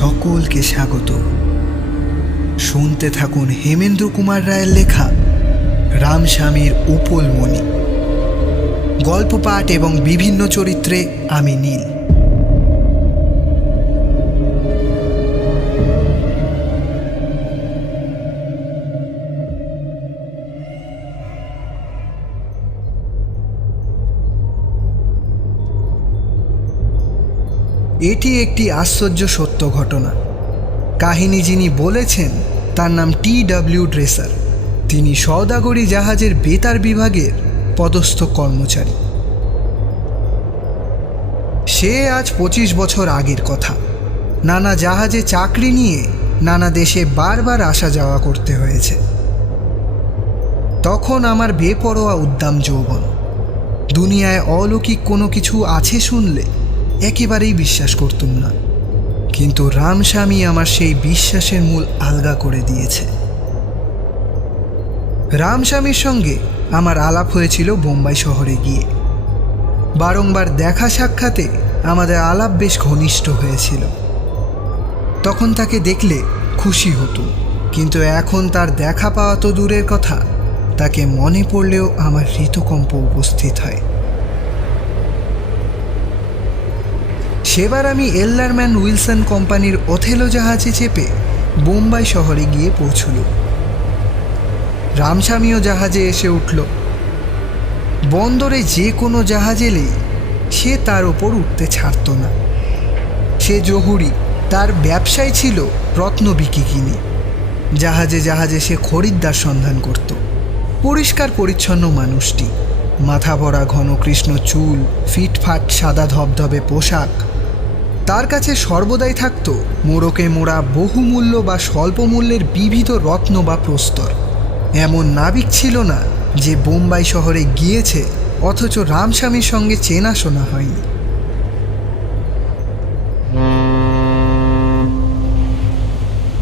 সকলকে স্বাগত। শুনতে থাকুন হেমেন্দ্র কুমার রায়ের লেখা রামস্বামীর উপলমণি। গল্প পাঠ এবং বিভিন্ন চরিত্রে আমি নীল। এটি একটি আশ্চর্য সত্য ঘটনা। কাহিনী যিনি বলেছেন, তার নাম টি ডাব্লিউ ড্রেসার। তিনি সওদাগরি জাহাজের বেতার বিভাগের পদস্থ কর্মচারী। সে আজ পঁচিশ বছর আগের কথা। নানা জাহাজে চাকরি নিয়ে নানা দেশে বারবার আসা যাওয়া করতে হয়েছে। তখন আমার বেপরোয়া উদ্দাম যৌবন। দুনিয়ায় অলৌকিক কোনো কিছু আছে শুনলে একেবারেই বিশ্বাস করতুম না। কিন্তু রামস্বামী আমার সেই বিশ্বাসের মূল আলগা করে দিয়েছে। রামস্বামীর সঙ্গে আমার আলাপ হয়েছিল বোম্বাই শহরে গিয়ে। বারংবার দেখা সাক্ষাতে আমাদের আলাপ বেশ ঘনিষ্ঠ হয়েছিল। তখন তাকে দেখলে খুশি হতো কিন্তু এখন তার দেখা পাওয়া তো দূরের কথা। তাকে মনে পড়লেও আমার হৃতকম্প উপস্থিত হয়। সেবার আমি এল্লারম্যান উইলসন কোম্পানির ওথেলো জাহাজে চেপে বোম্বাই শহরে গিয়ে পৌঁছল। রামস্বামীও জাহাজে এসে উঠল। বন্দরে যে কোনো জাহাজ এলেই সে তার ওপর উঠতে ছাড়ত না। সে জহুরি, তার ব্যবসায় ছিল রত্ন বিকিকিনি জাহাজে জাহাজে সে খরিদ্দার সন্ধান করত। পরিষ্কার পরিচ্ছন্ন মানুষটি। মাথা ভরা ঘন কৃষ্ণ চুল, ফিটফাট সাদা ধবধবে পোশাক তার কাছে সর্বদাই থাকত মোড়কে মোড়া বহুমূল্য বা স্বল্প মূল্যের বিবিধ রত্ন বা প্রস্তর। এমন নাবিক ছিল না যে বোম্বাই শহরে গিয়েছে, অথচ রামস্বামীর সঙ্গে চেনাশোনা হয়নি।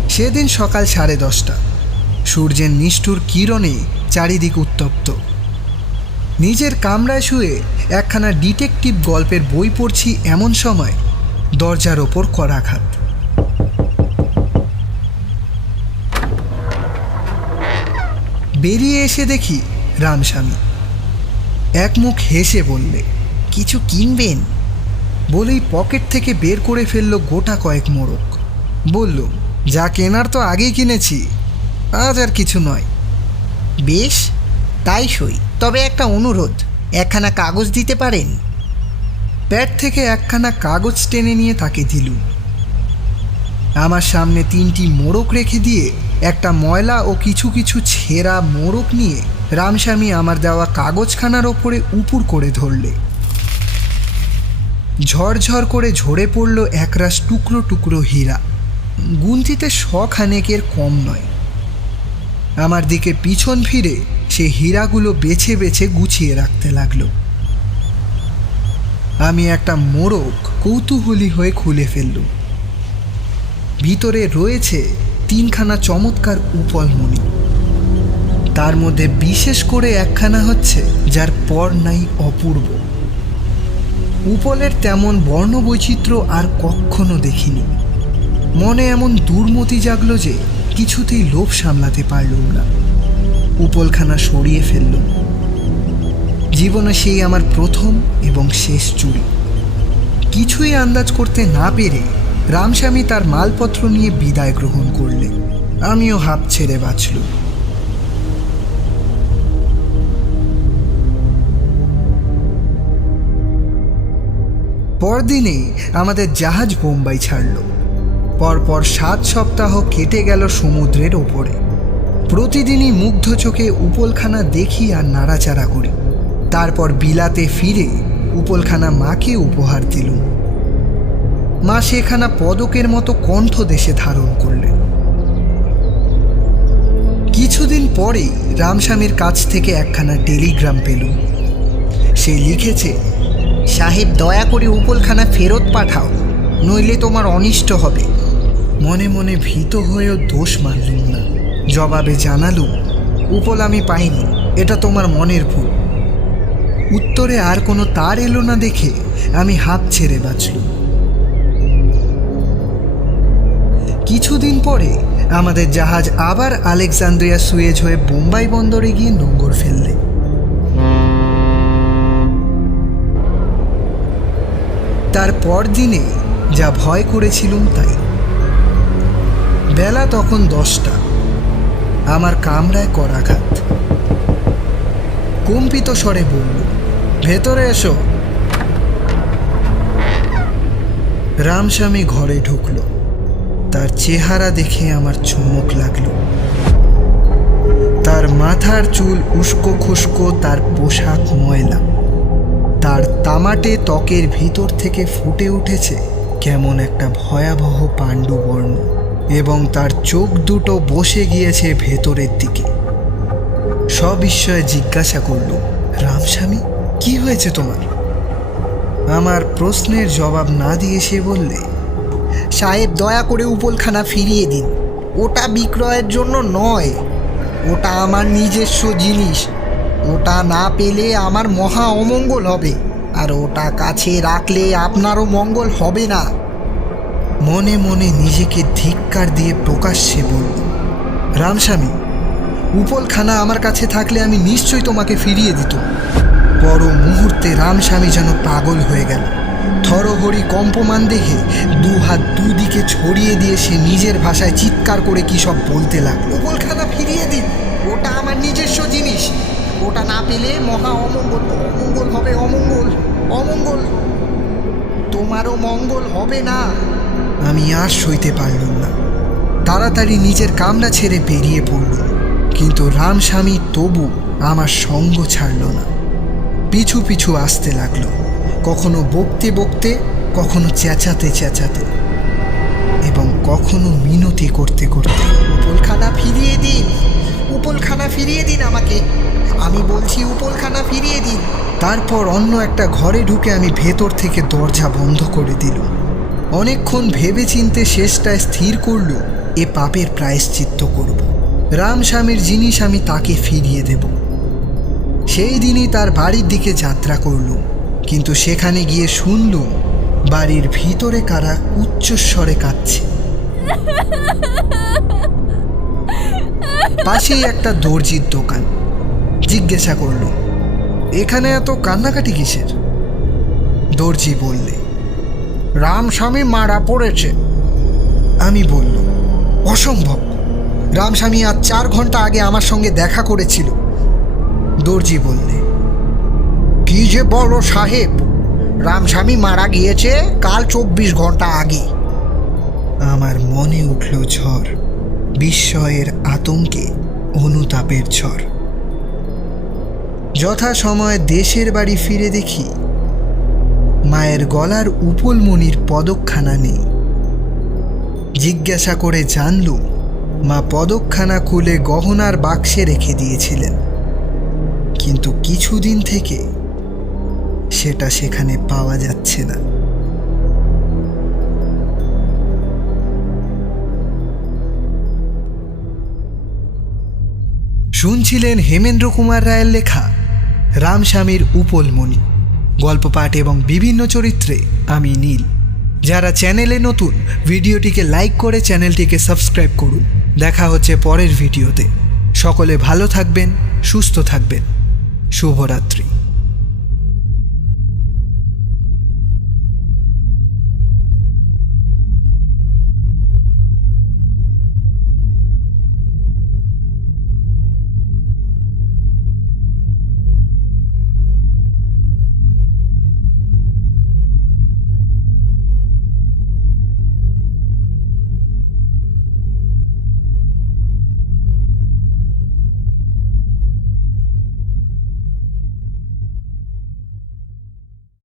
সেদিন সকাল সাড়ে দশটা। সূর্যের নিষ্ঠুর কিরণে চারিদিক উত্তপ্ত। নিজের কামরায় শুয়ে একখানা ডিটেকটিভ গল্পের বই পড়ছি এমন সময় দরজার ওপর করাঘাত বেরিয়ে এসে দেখি রামস্বামী এক মুখ হেসে বললে, কিছু কিনবেন? বলেই পকেট থেকে বের করে ফেলল গোটা কয়েক মোড়ক। বলল, যা কেনার তো আগেই কিনেছি, আজ আর কিছু নয়। বেশ, তাই সই। তবে একটা অনুরোধ, একখানা কাগজ দিতে পারেন? প্যাড থেকে একখানা কাগজ টেনে নিয়ে তাকে দিলুম। আমার সামনে তিনটি মোড়ক রেখে দিয়ে, একটা ময়লা ও কিছু কিছু ছেঁড়া মোড়ক নিয়ে রামস্বামী আমার দেওয়া কাগজখানার ওপরে উপুর করে ধরলে। ঝরঝর করে ঝরে পড়ল একরাশ টুকরো টুকরো হীরা। গুনতিতে শখানেকের কম নয়। আমার দিকে পিছন ফিরে সে হীরাগুলো বেছে বেছে গুছিয়ে রাখতে লাগল। আমি একটা মোড়ক কৌতূহলী হয়ে খুলে ফেললুম। ভিতরে রয়েছে তিনখানা চমৎকার উপলমণি তার মধ্যে বিশেষ করে একখানা হচ্ছে যার পর নাই অপূর্ব। উপলের তেমন বর্ণবৈচিত্র্য আর কখনো দেখিনি। মনে এমন দুর্মতি জাগলো যে কিছুতেই লোভ সামলাতে পারলুম না। উপলখানা সরিয়ে ফেললুম। জীবনে সেই আমার প্রথম এবং শেষ চুরি। কিছুই আন্দাজ করতে না পেরে রামস্বামী তার মালপত্র নিয়ে বিদায় গ্রহণ করলে আমিও হাঁপ ছেড়ে বাঁচলুম। পরদিনেই আমাদের জাহাজ বোম্বাই ছাড়ল। পরপর সাত সপ্তাহ কেটে গেল সমুদ্রের ওপরে। প্রতিদিনই মুগ্ধ চোখে উপলখানা দেখি আর নাড়াচাড়া করি। তারপর বিলাতে ফিরে উপলখানা মাকে উপহার দিলুম। মা সেখানা পদকের মতো কণ্ঠ দেশে ধারণ করলেন। কিছুদিন পরেই রামস্বামীর কাছ থেকে একখানা টেলিগ্রাম পেলুম। সে লিখেছে, সাহেব, দয়া করে উপলখানা ফেরত পাঠাও, নইলে তোমার অনিষ্ট হবে। মনে মনে ভীত হয়েও দোষ মানলুম না। জবাবে জানালুম, উপল আমি পাইনি, এটা তোমার মনের ভুল। উত্তরে আর কোনো তার এলো না দেখে আমি হাত ছেড়ে বাঁচলুম। কিছুদিন পরে আমাদের জাহাজ আবার আলেকজান্দ্রিয়া সুয়েজ হয়ে বোম্বাই বন্দরে গিয়ে নোঙ্গর ফেললে। তার পরদিনে যা ভয় করেছিলুম তাই। বেলা তখন দশটা। আমার কামরায় করাঘাত। কম্পিত স্বরে বলল ভেতরে এসো। রামস্বামী ঘরে ঢুকলো। তার চেহারা দেখে আমার চমক লাগল। তার মাথার চুল উস্কো খুস্কো, তার পোশাক ময়লা। তার তামাটে ত্বকের ভিতর থেকে ফুটে উঠেছে কেমন একটা ভয়াবহ পাণ্ডুবর্ণ এবং তার চোখ দুটো বসে গিয়েছে ভেতরের দিকে। সবিস্ময়ে জিজ্ঞাসা করল, রামস্বামী? কি হয়েছে তোমার? আমার প্রশ্নের জবাব না দিয়ে সে বললে, সাহেব, দয়া করে উপলখানা ফিরিয়ে দিন। ওটা বিক্রয়ের জন্য নয়। ওটা আমার নিজস্ব জিনিস। ওটা না পেলে আমার মহা অমঙ্গল হবে। আর ওটা কাছে রাখলে আপনারও মঙ্গল হবে না। মনে মনে নিজেকে ধিক্কার দিয়ে প্রকাশ্যে বলল, রামস্বামী, উপলখানা আমার কাছে থাকলে আমি নিশ্চয়ই তোমাকে ফিরিয়ে দিত পর মুহূর্তে রামস্বামী যেন পাগল হয়ে গেল। থরহরি কম্পমান দেখে দু হাত দুদিকে ছড়িয়ে দিয়ে সে নিজের ভাষায় চিৎকার করে কি সব বলতে লাগল। উপলখানা ফিরিয়ে দিন, ওটা আমার নিজস্ব জিনিস। ওটা না পেলে মহা অমঙ্গল অমঙ্গল হবে অমঙ্গল অমঙ্গল। তোমারও মঙ্গল হবে না। আমি আর সইতে পারলাম না। তাড়াতাড়ি নিজের কামরা ছেড়ে বেরিয়ে পড়ল কিন্তু রামস্বামী তবু আমার সঙ্গ ছাড়ল না। পিছু পিছু আসতে লাগল। কখনো বকতে বকতে, কখনো চেঁচাতে চেঁচাতে এবং কখনো মিনতি করতে করতে, উপলখানা ফিরিয়ে দিন, উপলখানা ফিরিয়ে দিন আমাকে। আমি বলছি উপলখানা ফিরিয়ে দিন। তারপর অন্য একটা ঘরে ঢুকে আমি ভেতর থেকে দরজা বন্ধ করে দিল অনেকক্ষণ ভেবে চিনতে শেষটায় স্থির করল, এ পাপের প্রায়শ্চিত্ত করব। রামস্বামীর জিনিস আমি তাকে ফিরিয়ে দেব। সেই দিনই তার বাড়ির দিকে যাত্রা করলুম। কিন্তু সেখানে গিয়ে শুনলুম, বাড়ির ভিতরে কারা উচ্চস্বরে কাঁদছে। পাশেই একটা দর্জির দোকান। জিজ্ঞাসা করলুম, এখানে এত কান্নাকাটি কিসের? দর্জি বললে রামস্বামী মারা পড়েছে। আমি বলল অসম্ভব। রামস্বামী আজ চার ঘণ্টা আগে আমার সঙ্গে দেখা করেছিল। দর্জি বললে কি যে বলো সাহেব, রামস্বামী মারা গিয়েছে কাল চব্বিশ ঘণ্টা আগে। আমার মনে উঠল ঝড়, বিস্ময়ের আতঙ্কে অনুতাপের ঝড়। যথা সময় দেশের বাড়ি ফিরে দেখি, মায়ের গলার উপলমণির পদকখানা নেই। জিজ্ঞাসা করে জানলুম, মা পদকখানা খুলে গহনার বাক্সে রেখে দিয়েছিলেন। কিন্তু কিছুদিন থেকে সেটা সেখানে পাওয়া যাচ্ছে না। শুনছিলেন হেমেন্দ্র কুমার রায়ের লেখা রামস্বামীর উপলমণি। গল্প পাঠ এবং বিভিন্ন চরিত্রে আমি নীল। যারা চ্যানেলে নতুন, ভিডিওটিকে লাইক করে চ্যানেলটিকে সাবস্ক্রাইব করুন। দেখা হচ্ছে পরের ভিডিওতে। সকলে ভালো থাকবেন, সুস্থ থাকবেন। শুভরাত্রি।